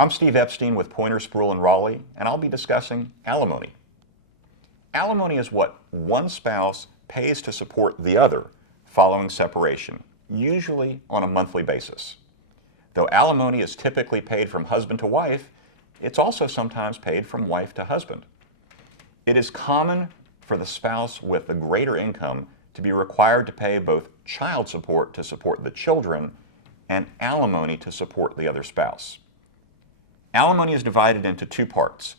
I'm Steve Epstein with Poyner Spruill in Raleigh, and I'll be discussing alimony. Alimony is what one spouse pays to support the other following separation, usually on a monthly basis. Though alimony is typically paid from husband to wife, it's also sometimes paid from wife to husband. It is common for the spouse with the greater income to be required to pay both child support to support the children and alimony to support the other spouse. Alimony is divided into two parts: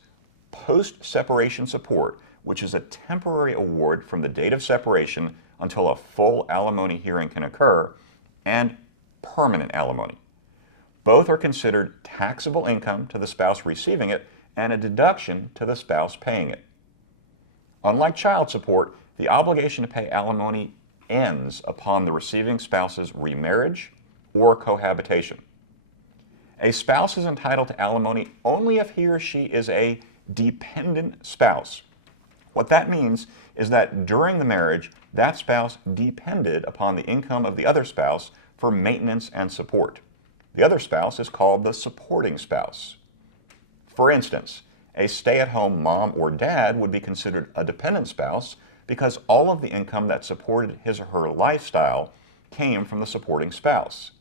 post-separation support, which is a temporary award from the date of separation until a full alimony hearing can occur, and permanent alimony. Both are considered taxable income to the spouse receiving it and a deduction to the spouse paying it. Unlike child support, the obligation to pay alimony ends upon the receiving spouse's remarriage or cohabitation. A spouse is entitled to alimony only if he or she is a dependent spouse. What that means is that during the marriage, that spouse depended upon the income of the other spouse for maintenance and support. The other spouse is called the supporting spouse. For instance, a stay-at-home mom or dad would be considered a dependent spouse because all of the income that supported his or her lifestyle came from the supporting spouse.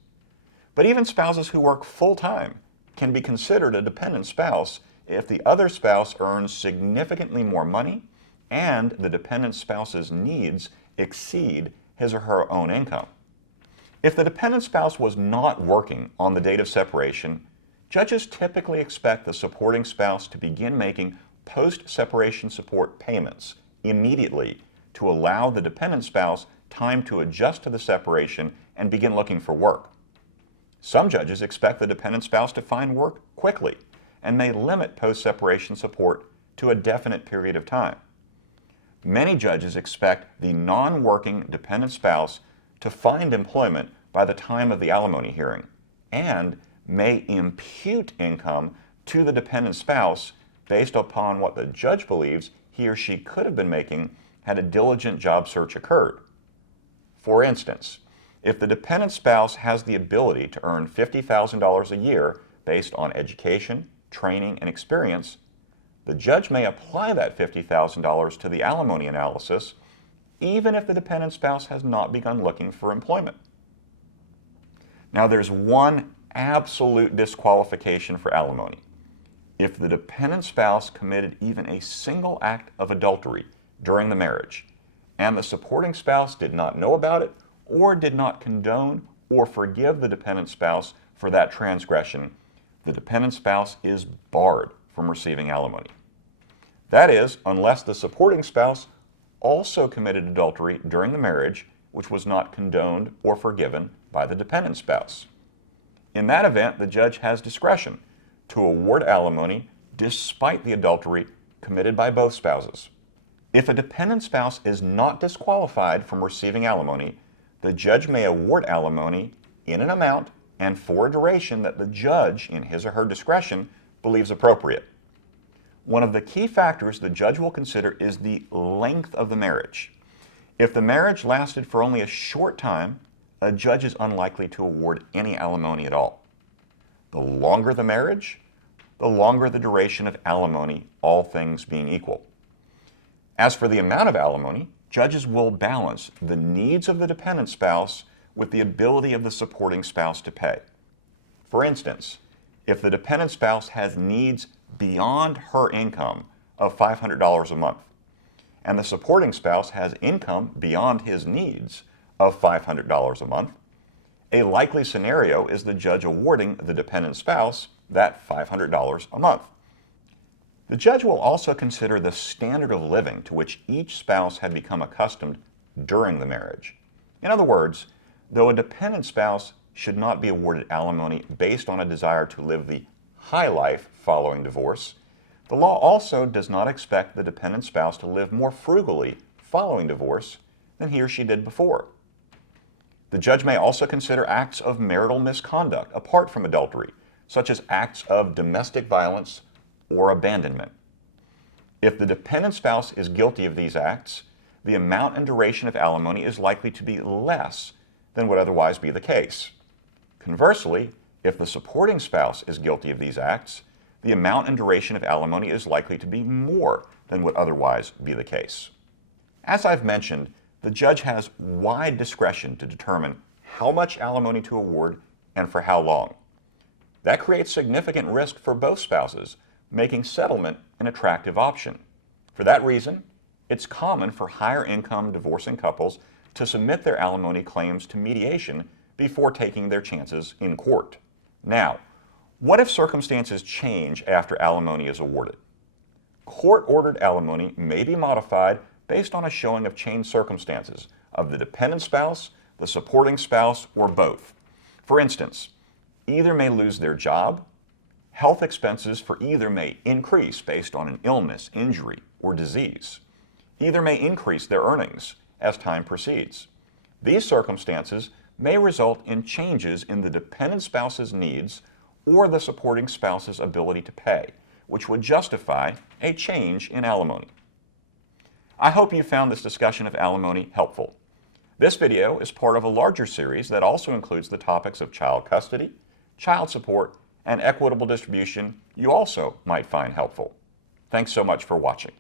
But even spouses who work full-time can be considered a dependent spouse if the other spouse earns significantly more money and the dependent spouse's needs exceed his or her own income. If the dependent spouse was not working on the date of separation, judges typically expect the supporting spouse to begin making post-separation support payments immediately to allow the dependent spouse time to adjust to the separation and begin looking for work. Some judges expect the dependent spouse to find work quickly and may limit post-separation support to a definite period of time. Many judges expect the non-working dependent spouse to find employment by the time of the alimony hearing and may impute income to the dependent spouse based upon what the judge believes he or she could have been making had a diligent job search occurred. For instance, if the dependent spouse has the ability to earn $50,000 a year based on education, training, and experience, the judge may apply that $50,000 to the alimony analysis even if the dependent spouse has not begun looking for employment. Now, there's one absolute disqualification for alimony. If the dependent spouse committed even a single act of adultery during the marriage, and the supporting spouse did not know about it or did not condone or forgive the dependent spouse for that transgression, the dependent spouse is barred from receiving alimony. That is, unless the supporting spouse also committed adultery during the marriage, which was not condoned or forgiven by the dependent spouse. In that event, the judge has discretion to award alimony despite the adultery committed by both spouses. If a dependent spouse is not disqualified from receiving alimony, the judge may award alimony in an amount and for a duration that the judge, in his or her discretion, believes appropriate. One of the key factors the judge will consider is the length of the marriage. If the marriage lasted for only a short time, a judge is unlikely to award any alimony at all. The longer the marriage, the longer the duration of alimony, all things being equal. As for the amount of alimony, judges will balance the needs of the dependent spouse with the ability of the supporting spouse to pay. For instance, if the dependent spouse has needs beyond her income of $500 a month, and the supporting spouse has income beyond his needs of $500 a month, a likely scenario is the judge awarding the dependent spouse that $500 a month. The judge will also consider the standard of living to which each spouse had become accustomed during the marriage. In other words, though a dependent spouse should not be awarded alimony based on a desire to live the high life following divorce, the law also does not expect the dependent spouse to live more frugally following divorce than he or she did before. The judge may also consider acts of marital misconduct apart from adultery, such as acts of domestic violence or abandonment. If the dependent spouse is guilty of these acts, the amount and duration of alimony is likely to be less than would otherwise be the case. Conversely, If the supporting spouse is guilty of these acts, the amount and duration of alimony is likely to be more than would otherwise be the case. As I've mentioned, the judge has wide discretion to determine how much alimony to award and for how long. That creates significant risk for both spouses, making settlement an attractive option. For that reason, it's common for higher income divorcing couples to submit their alimony claims to mediation before taking their chances in court. Now, what if circumstances change after alimony is awarded? Court-ordered alimony may be modified based on a showing of changed circumstances of the dependent spouse, the supporting spouse, or both. For instance, either may lose their job, health expenses for either may increase based on an illness, injury, or disease. Either may increase their earnings as time proceeds. These circumstances may result in changes in the dependent spouse's needs or the supporting spouse's ability to pay, which would justify a change in alimony. I hope you found this discussion of alimony helpful. This video is part of a larger series that also includes the topics of child custody, child support, and equitable distribution you also might find helpful. Thanks so much for watching.